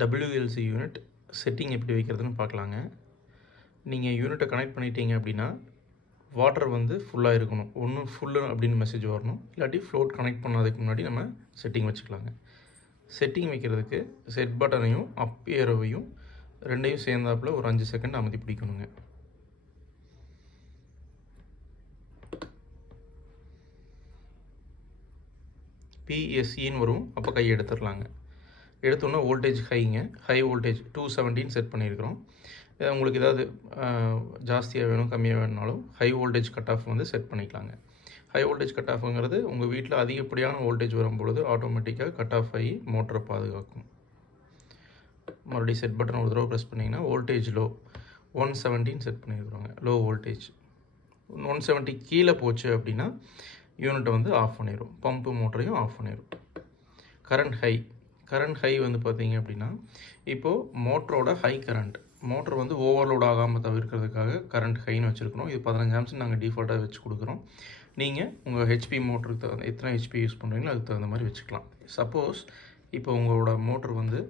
WLC unit setting எப்படி வைக்கிறதுன்னு பார்க்கலாங்க. நீங்கள் யூனிட்டை கனெக்ட் பண்ணிட்டீங்க அப்படின்னா வாட்டர் வந்து ஃபுல்லாக இருக்கணும். ஒன்று ஃபுல்லு அப்படின்னு மெசேஜ் வரணும், இல்லாட்டி ஃப்ளோட் கனெக்ட் பண்ணதுக்கு முன்னாடி நம்ம செட்டிங் வச்சுக்கலாங்க. செட்டிங் வைக்கிறதுக்கு செட் பட்டனையும் அப் ஏரோவையும் ரெண்டையும் சேர்ந்தாப்பில் ஒரு 5 செகண்ட் அமுத்தி பிடிக்கணுங்க. PSEன்னு வரும், அப்போ கையை எடுத்துடலாங்க. எடுத்தோன்னா வோல்டேஜ் ஹைங்க, ஹை வோல்டேஜ் 217 செட் பண்ணியிருக்கிறோம். உங்களுக்கு ஏதாவது ஜாஸ்தியாக வேணும் கம்மியாக வேணுனாலும் ஹை வோல்டேஜ் கட் ஆஃப் வந்து செட் பண்ணிக்கலாங்க. ஹை வோல்டேஜ் கட் ஆஃப்ங்கிறது உங்கள் வீட்டில் அதிகப்படியான வோல்டேஜ் வரும்பொழுது ஆட்டோமேட்டிக்காக கட் ஆஃப் ஆகி மோட்டரை பாதுகாக்கும். மறுபடியும் செட் பட்டன் ஒரு தடவை ப்ரெஸ் பண்ணிங்கன்னா வோல்டேஜ் லோ 117 செட் பண்ணியிருக்கிறோங்க. லோ வோல்டேஜ் 170 கீழே போச்சு அப்படின்னா யூனிட்டை வந்து ஆஃப் பண்ணிடும், பம்பு மோட்டரையும் ஆஃப் பண்ணிடும். கரண்ட் ஹை வந்து பார்த்தீங்க அப்படின்னா இப்போது மோட்டரோட ஹை கரண்ட், மோட்டர் வந்து ஓவர்லோட் ஆகாமல் தவிர்க்கிறதுக்காக கரண்ட் ஹைன்னு வச்சுருக்கணும். இது 15 ஆம்ஸ் நாங்கள் டிஃபால்ட்டாக வச்சு கொடுக்குறோம். நீங்கள் உங்கள் ஹெச்பி மோட்டருக்கு தகுந்த எத்தனை ஹெச்பி யூஸ் பண்ணுறீங்களோ அதுக்கு தகுந்த மாதிரி வச்சுக்கலாம். சப்போஸ் இப்போ உங்களோட மோட்டர் வந்து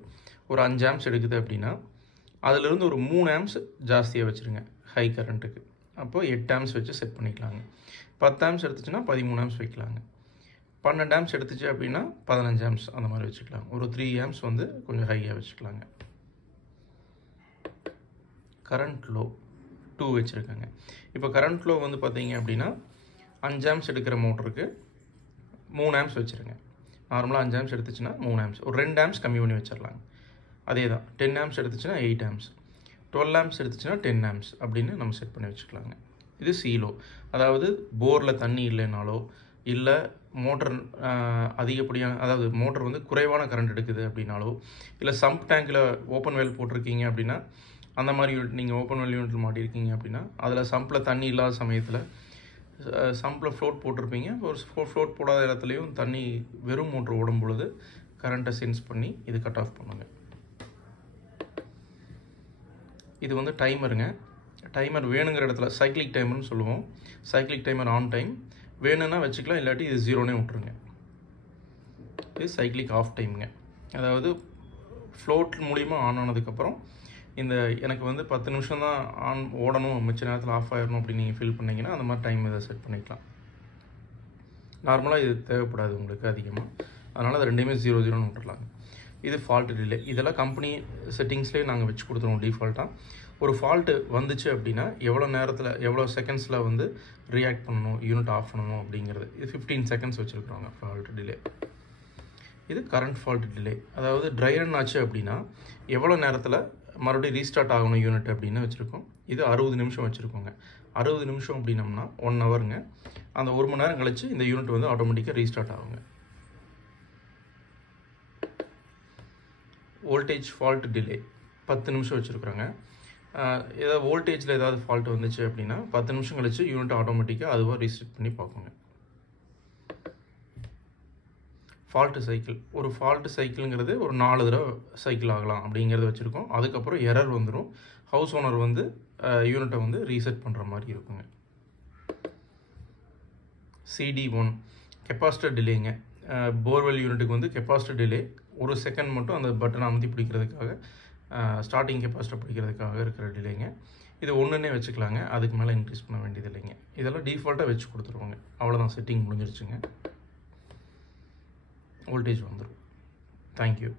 ஒரு 5 ஆம்ஸ் எடுக்குது அப்படின்னா அதிலிருந்து ஒரு 3 ஆம்ஸ் ஜாஸ்தியாக வச்சுருங்க ஹை கரண்ட்டுக்கு. அப்போது 8 ஆம்ஸ் வச்சு செட் பண்ணிக்கலாங்க. 10 ஆம்ஸ் எடுத்துச்சுன்னா 13 ஆம்ஸ் வைக்கலாங்க. 12 ஆம்ஸ் எடுத்துச்சு அப்படின்னா 15 ஆம்ஸ் அந்த மாதிரி வச்சுக்கலாம். ஒரு 3 ஆம்ஸ் வந்து கொஞ்சம் ஹையாக வச்சுக்கலாங்க. கரண்ட் லோ 2 வச்சுருக்காங்க. இப்போ கரண்ட் லோ வந்து பார்த்தீங்க அப்படின்னா 5 ஆம்ஸ் எடுக்கிற மோட்டருக்கு 3 ஆம்ஸ் வச்சுருங்க. நார்மலாக 5 ஆம்ஸ் எடுத்துச்சுன்னா 3 ஆம்ஸ், ஒரு 2 ஆம்ஸ் கம்மி பண்ணி வச்சிடலாங்க. அதே தான் 10 ஆம்ஸ் எடுத்துச்சுன்னா 8 ஆம்ஸ், 12 ஆம்ஸ் எடுத்துச்சுன்னா 10 ஆம்ஸ் அப்படின்னு நம்ம செட் பண்ணி வச்சுக்கலாங்க. இது சீலோ, அதாவது போரில் தண்ணி இல்லைனாலோ இல்லை மோட்டர் அதிகப்படியான, அதாவது மோட்டர் வந்து குறைவான கரண்ட் எடுக்குது அப்படின்னாலோ, இல்லை சம்ப் டேங்கில் ஓப்பன் வெல் போட்டிருக்கீங்க அப்படின்னா அந்த மாதிரி நீங்கள் ஓப்பன் வெல் யூனிட்டில் மாட்டியிருக்கீங்க அப்படின்னா அதில் சம்பில் தண்ணி இல்லாத சமயத்தில் சம்பில் ஃப்ளோட் போட்டிருப்பீங்க. ஒரு ஃப்ளோட் போடாத இடத்துலையும் தண்ணி வெறும் மோட்டர் ஓடும் பொழுது கரண்ட்டை சென்ஸ் பண்ணி இது கட் ஆஃப் பண்ணுங்க. இது வந்து டைமருங்க. டைமர் வேணுங்கிற இடத்துல சைக்கிளிக் டைமர்னு சொல்லுவோம். சைக்கிளிக் டைமர் ஆன் டைம் வேணும்னா வச்சுக்கலாம், இல்லாட்டி இது 0னே விட்டுருங்க. இது சைக்கிளிக் ஆஃப் டைமுங்க. அதாவது ஃப்ளோட் மூலிமா ஆன் ஆனதுக்கப்புறம் இந்த எனக்கு வந்து 10 நிமிஷம் தான் ஆன் ஓடணும், மிச்ச நேரத்தில் ஆஃப் ஆயிடணும் அப்படின்னு நீங்கள் ஃபீல் பண்ணிங்கன்னா அந்த மாதிரி டைம் இதை செட் பண்ணிக்கலாம். நார்மலாக இது தேவைப்படாது உங்களுக்கு அதிகமாக, அதனால் அது ரெண்டையுமே 0-0ன்னு விட்டுடலாங்க. இது ஃபால்ட் டிலே. இதெல்லாம் கம்பெனி செட்டிங்ஸ்லேயே நாங்கள் வச்சு கொடுத்துருவோம் டிஃபால்ட்டாக. ஒரு ஃபால்ட்டு வந்துச்சு அப்படின்னா எவ்வளோ நேரத்தில் எவ்வளோ செகண்ட்ஸில் வந்து ரியாக்ட் பண்ணணும், யூனிட் ஆஃப் பண்ணணும் அப்படிங்கிறது. இது 15 செகண்ட்ஸ் வச்சுருக்குறாங்க ஃபால்ட் டிலே. இது கரண்ட் ஃபால்ட் டிலே, அதாவது ட்ரை ரன் ஆச்சு அப்படின்னா எவ்வளோ நேரத்தில் மறுபடியும் ரீஸ்டார்ட் ஆகணும் யூனிட் அப்படின்னு வச்சுருக்கோம். இது 60 நிமிஷம் வச்சுருக்கோங்க. 60 நிமிஷம் அப்படின்னம்னா 1 ஹவருங்க. அந்த 1 மணி நேரம் கழிச்சு இந்த யூனிட் வந்து ஆட்டோமேட்டிக்காக ரீஸ்டார்ட் ஆகுங்க. வோல்டேஜ் ஃபால்ட் டிலே 10 நிமிஷம் வச்சுருக்குறாங்க. ஏதாவது வோல்டேஜில் ஏதாவது ஃபால்ட் வந்துச்சு அப்படின்னா 10 நிமிஷம் கழிச்சு யூனிட் ஆட்டோமேட்டிக்காக அதுவாக ரீசெட் பண்ணி பார்க்குங்க. ஃபால்ட்டு சைக்கிள், ஒரு ஃபால்ட்டு சைக்கிளுங்கிறது ஒரு 4 தடவை சைக்கிள் ஆகலாம் அப்படிங்கிறத வச்சுருக்கோம். அதுக்கப்புறம் எரர் வந்துடும். ஹவுஸ் ஓனர் வந்து யூனிட்டை வந்து ரீசெட் பண்ணுற மாதிரி இருக்குங்க. CD1 capacitor டிலேங்க. போர்வெல் யூனிட்டுக்கு வந்து கெப்பாசிட்டர் டிலே 1 செகண்ட் மட்டும் அந்த பட்டனை அமுத்தி பிடிக்கிறதுக்காக, ஸ்டார்டிங் கெப்பாசிட்டர் பிடிக்கிறதுக்காக இருக்கிற டிலேங்க. இது 1ன்னே வச்சுக்கலாங்க, அதுக்கு மேலே இன்க்ரீஸ் பண்ண வேண்டியது இல்லைங்க. இதெல்லாம் டிஃபால்ட்டாக வச்சு கொடுத்துருவாங்க. அவ்வளோதான், செட்டிங் முடிஞ்சிருச்சுங்க. வோல்டேஜ் வந்துடும். தேங்க்யூ.